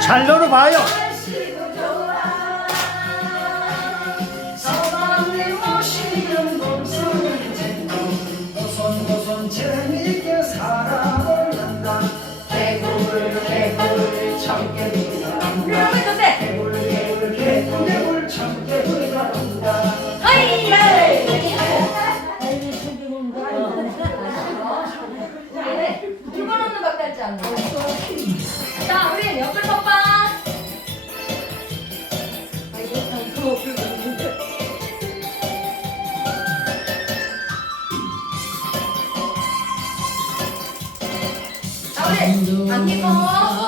잘 놀아봐요. 합니다. 자, 우리 옆을 팝빵. 자, 우리 안 입어.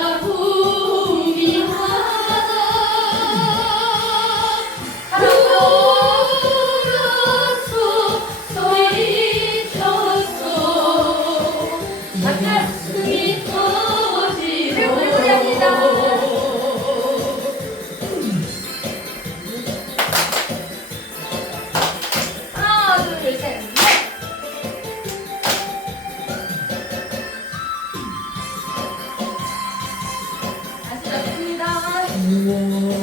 Whoa.